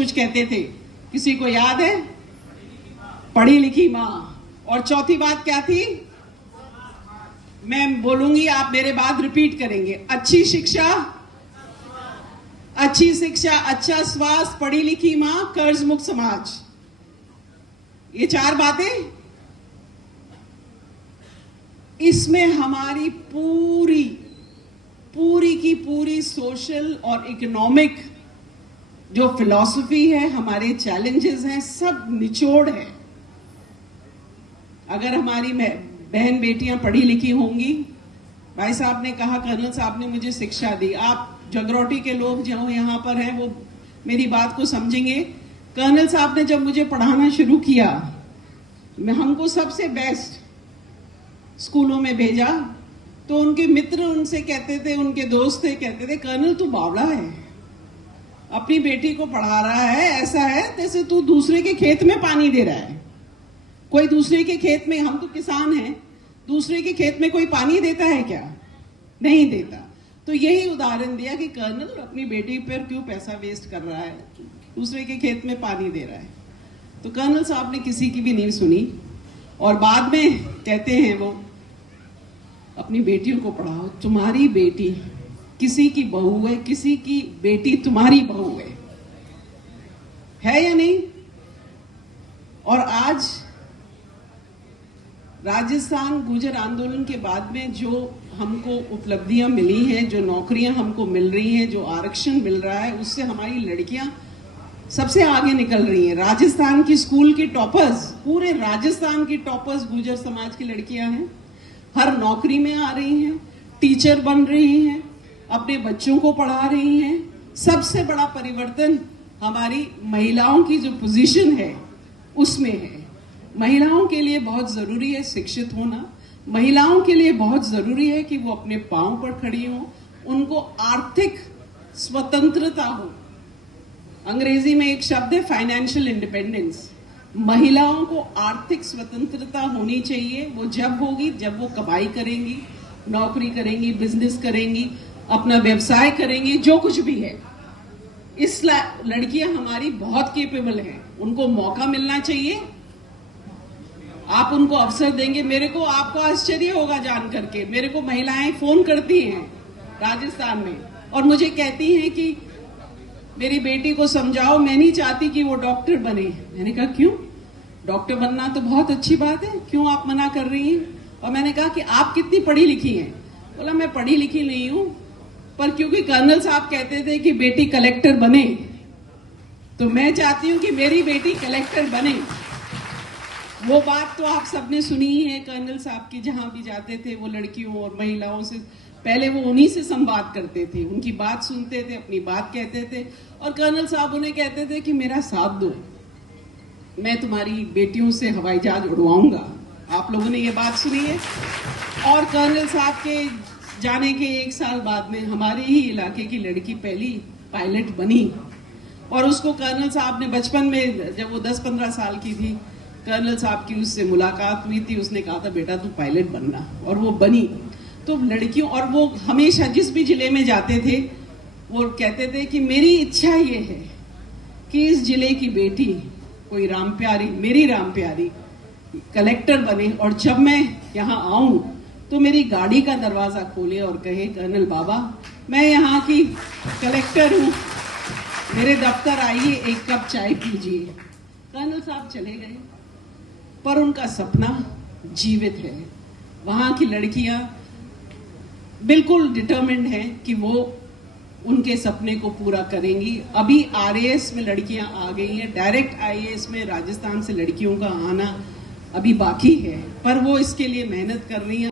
कुछ कहते थे, किसी को याद है? पढ़ी लिखी माँ। और चौथी बात क्या थी? मैं बोलूंगी, आप मेरे बाद रिपीट करेंगे। अच्छी शिक्षा, अच्छा स्वास्थ्य, पढ़ी लिखी माँ, कर्ज मुक्त समाज। ये 4 बातें, इसमें हमारी पूरी की पूरी सोशल और इकोनॉमिक जो फिलॉसफी है, हमारे चैलेंजेस हैं, सब निचोड़ है। अगर हमारी बहन बेटियां पढ़ी लिखी होंगी, भाई साहब ने कहा, कर्नल साहब ने मुझे शिक्षा दी, आप जगरोटी के लोग जो यहां पर हैं वो मेरी बात को समझेंगे। कर्नल साहब ने जब मुझे पढ़ाना शुरू किया, हमको सबसे बेस्ट स्कूलों में भेजा, तो उनके मित्र उनसे कहते थे, उनके दोस्त थे, कहते थे, कर्नल तू बावड़ा है, अपनी बेटी को पढ़ा रहा है, ऐसा है जैसे तू दूसरे के खेत में पानी दे रहा है। कोई दूसरे के खेत में, हम तो किसान हैं, दूसरे के खेत में कोई पानी देता है क्या? नहीं देता। तो यही उदाहरण दिया कि कर्नल अपनी बेटी पर क्यों पैसा वेस्ट कर रहा है, दूसरे के खेत में पानी दे रहा है। तो कर्नल साहब ने किसी की भी नहीं सुनी, और बाद में कहते हैं वो, अपनी बेटियों को पढ़ाओ, तुम्हारी बेटी किसी की बहू है, किसी की बेटी तुम्हारी बहू है या नहीं? और आज राजस्थान गुर्जर आंदोलन के बाद में जो हमको उपलब्धियां मिली हैं, जो नौकरियां हमको मिल रही हैं, जो आरक्षण मिल रहा है, उससे हमारी लड़कियां सबसे आगे निकल रही हैं। राजस्थान की स्कूल की टॉपर्स, पूरे राजस्थान की टॉपर्स गुर्जर समाज की लड़कियां हैं। हर नौकरी में आ रही हैं, टीचर बन रही हैं, अपने बच्चों को पढ़ा रही हैं। सबसे बड़ा परिवर्तन हमारी महिलाओं की जो पोजीशन है उसमें है। महिलाओं के लिए बहुत जरूरी है शिक्षित होना, महिलाओं के लिए बहुत जरूरी है कि वो अपने पांव पर खड़ी हो, उनको आर्थिक स्वतंत्रता हो। अंग्रेजी में एक शब्द है फाइनेंशियल इंडिपेंडेंस। महिलाओं को आर्थिक स्वतंत्रता होनी चाहिए। वो जब होगी जब वो कमाई करेंगी, नौकरी करेंगी, बिजनेस करेंगी, अपना व्यवसाय करेंगी, जो कुछ भी है। इस लड़कियां हमारी बहुत केपेबल हैं, उनको मौका मिलना चाहिए। आप उनको अवसर देंगे। मेरे को, आपको आश्चर्य होगा जान करके, मेरे को महिलाएं फोन करती हैं राजस्थान में और मुझे कहती हैं कि मेरी बेटी को समझाओ, मैं नहीं चाहती कि वो डॉक्टर बने। मैंने कहा क्यों? डॉक्टर बनना तो बहुत अच्छी बात है, क्यों आप मना कर रही हैं? और मैंने कहा कि आप कितनी पढ़ी लिखी हैं? बोला मैं पढ़ी लिखी नहीं हूं, पर क्योंकि कर्नल साहब कहते थे कि बेटी कलेक्टर बने, तो मैं चाहती हूं कि मेरी बेटी कलेक्टर बने। वो बात तो आप सबने सुनी ही है कर्नल साहब की, जहां भी जाते थे वो लड़कियों और महिलाओं से पहले वो उन्हीं से संवाद करते थे, उनकी बात सुनते थे, अपनी बात कहते थे, और कर्नल साहब उन्हें कहते थे कि मेरा साथ दो, मैं तुम्हारी बेटियों से हवाई जहाज उड़वाऊंगा। आप लोगों ने ये बात सुनी है। और कर्नल साहब के जाने के 1 साल बाद में हमारे ही इलाके की लड़की पहली पायलट बनी, और उसको कर्नल साहब ने बचपन में, जब वो 10-15 साल की थी, कर्नल साहब की उससे मुलाकात हुई थी, उसने कहा था बेटा तू पायलट बनना, और वो बनी। तो लड़कियों, और वो हमेशा जिस भी जिले में जाते थे वो कहते थे कि मेरी इच्छा ये है कि इस जिले की बेटी, कोई राम प्यारी, मेरी राम प्यारी कलेक्टर बने, और जब मैं यहाँ आऊं तो मेरी गाड़ी का दरवाजा खोले और कहे कर्नल बाबा मैं यहाँ की कलेक्टर हूँ, मेरे दफ्तर आइए, 1 कप चाय पीजिए। कर्नल साहब चले गए, पर उनका सपना जीवित है। वहां की लड़कियां बिल्कुल डिटरमिन्ड हैं कि वो उनके सपने को पूरा करेंगी। अभी आरएएस में लड़कियां आ गई हैं, डायरेक्ट आईएएस में राजस्थान से लड़कियों का आना अभी बाकी है, पर वो इसके लिए मेहनत कर रही हैं।